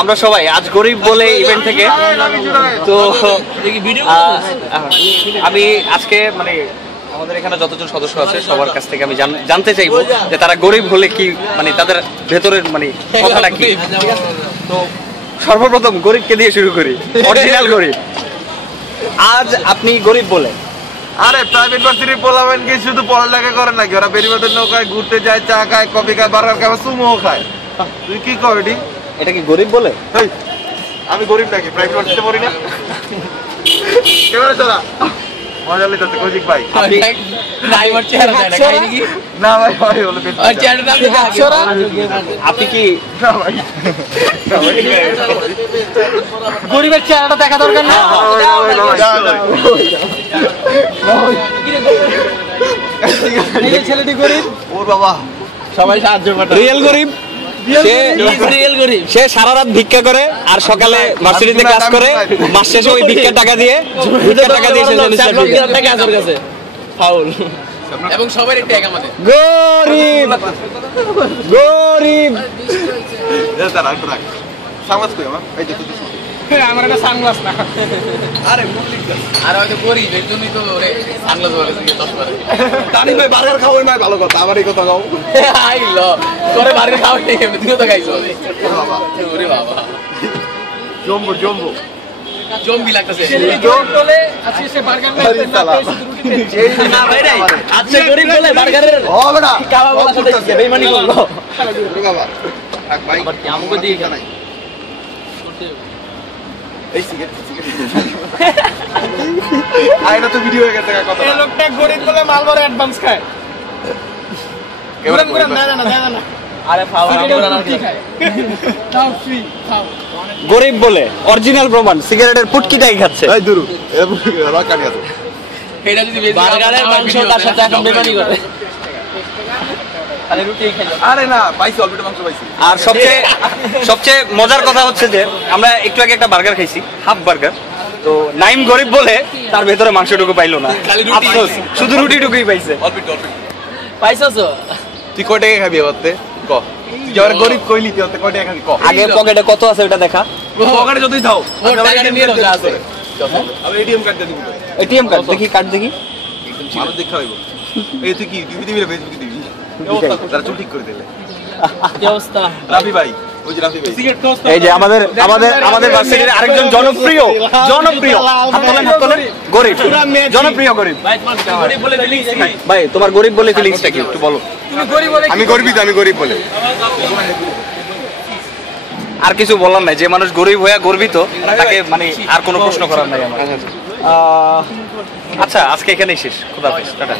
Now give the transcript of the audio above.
আমরা সবাই আজ গরিব বলে ইভেন্ট থেকে তো আমি আজকে মানে আমাদের এখানে যতজন সদস্য আছে সবার কাছ থেকে আমি জানতে চাইবো যে তারা গরিব হলে কি মানে তাদের ভেতরের মানে কথাটা কি। তো সর্বপ্রথম গরিবকে দিয়ে শুরু করি, অরিজিনাল গরিব। আজ আপনি গরিব বলে? আরে প্রাইভেট ভার্সিটির পোলাবেন কি শুধু পড়ালেখা করে নাকি? ওরা বেরিবাদের নৌকায় ঘুরতে যায়, চা খায়, কফি খায়, বার্গার খায়, সুমো খায়। তুই কি কবি? এটা কি গরিব বলে? আমি গরিব নাকি? প্রাইভেট ভার্সিটিতে পড়ি না। কেমন চলা? মজা লইতাছে কৌশিক ভাই। না ভাই ভাই হলো আপনি কি গরিবের চেহারাটা দেখা দরকার না? ছেলেটি গরিব, ওর বাবা সবাই সাহায্য করে। রিয়েল গরিব, সে সারা রাত ভিক্ষা করে আর সকালে ভার্সিটিতে ক্লাস করে, মাস শেষে ওই ভিক্ষার টাকা দিয়ে ফাউল এবং সবারই ট্যাগ আমাদের গরিব গরিব। সাংবাদিক কই আমার? এই যে তুই আমার একটা সানগ্লাস না। আরে আর হয়তো গরিব এর জন্যই তো সানগ্লাস বলেছে কি 10 করে। তানি ভাই বার্গার খাওয়াই নাই ভালো কথা, আবার এই কথা খাও। আইলো করে বার্গার খাওয়াই নাই, তুইও তো খাইছো। বাবা ওরে বাবা, জম্বো জম্বো জম্বি লাগতেছে। গরিব বলে আজকে সে বার্গার না রুটি না ভাই রে। আজকে গরিব বলে বার্গারের হবে না কাবাব বলা সাথে বেঈমানি করলো। ওরে বাবা থাক ভাই, আবার কি আমাকে দিয়ে নাই এই সিগারেট আইনা তো ভিডিও হয়ে গেছে কথা। এই লোকটা গরিব বলে মাল বড় অ্যাডভান্স খায়। কেমন না না না না, আরে ফাও আমরা না খাই তাও ফ্রি খাও। গরিব বলে অরিজিনাল প্রমাণ, সিগারেটের পুটকিটাই খাচ্ছে। এই দুরু এরা কাটি আছে। এটা যদি বার্গারের মাংস তার সাথে এখন বেমানি করে আরে রুটি খাইলো। আরে না পাইছি, অল্প মাংস পাইছি। আর সবচেয়ে মজার কথা হচ্ছে যে আমরা একটু আগে একটা বার্গার খাইছি, হাফ বার্গার। তো নাইম গরিব বলে তার ভেতরে মাংসটুকু পাইলো না, আফসোস, শুধু রুটিটুকুই পাইছে। অল্প অল্প পাইছস? তুই কয় টাকা খাবি এবারে ক? তুই যারা গরিব কইলি তুই কয় টাকা খাবি ক? আগে পকেটে কত আছে ওটা দেখা। পকেটে যতই দাও, ওর টাকাটা নিয়ে নাও যা আছে। আমি এটিএম কার্ড দিয়ে দিব। এটিএম কার্ড দেখি, কার্ড দেখি। মানুষ দেখা হইব। এই তুই কি টিভি দিবি না ফেসবুকে দিবি? তারা চুল ঠিক করে দিলে। কি অবস্থা? রাফি ভাই, ওই যে রাফি ভাই। এই যে আমাদের ভার্সিটির আরেকজন জনপ্রিয় হাত তোলেন গরিব, জনপ্রিয় গরিব। ভাই তোমার গরিব বলে ফিলিংস কি? ভাই তোমার গরিব বলে ফিলিংসটা কি একটু বলো। তুমি গরিব বলে আমি গরিবই তো, আমি গরিব বলে। আর কিছু বলার নাই, যে মানুষ গরিব হয়ে গর্বিত তাকে মানে আর কোনো প্রশ্ন করার নাই আমার। আচ্ছা আজকে এখানেই শেষ, খুদা হাফেজ, টাটা।